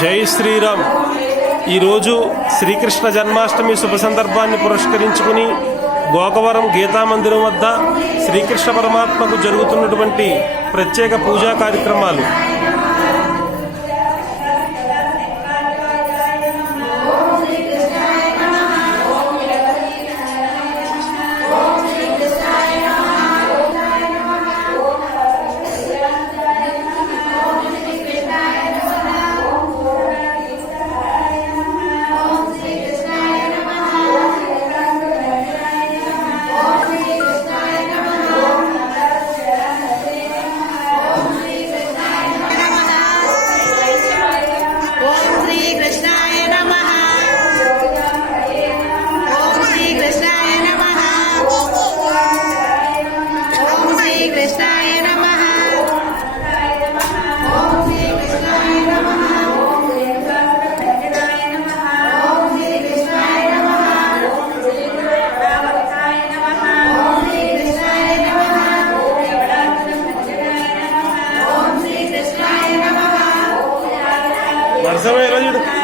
జై శ్రీరామ్. ఈరోజు శ్రీకృష్ణ జన్మాష్టమి శుభ సందర్భాన్ని పురస్కరించుకుని గోకవరం గీతామందిరం వద్ద శ్రీకృష్ణ పరమాత్మకు జరుగుతున్నటువంటి ప్రత్యేక పూజా కార్యక్రమాలు Gracias.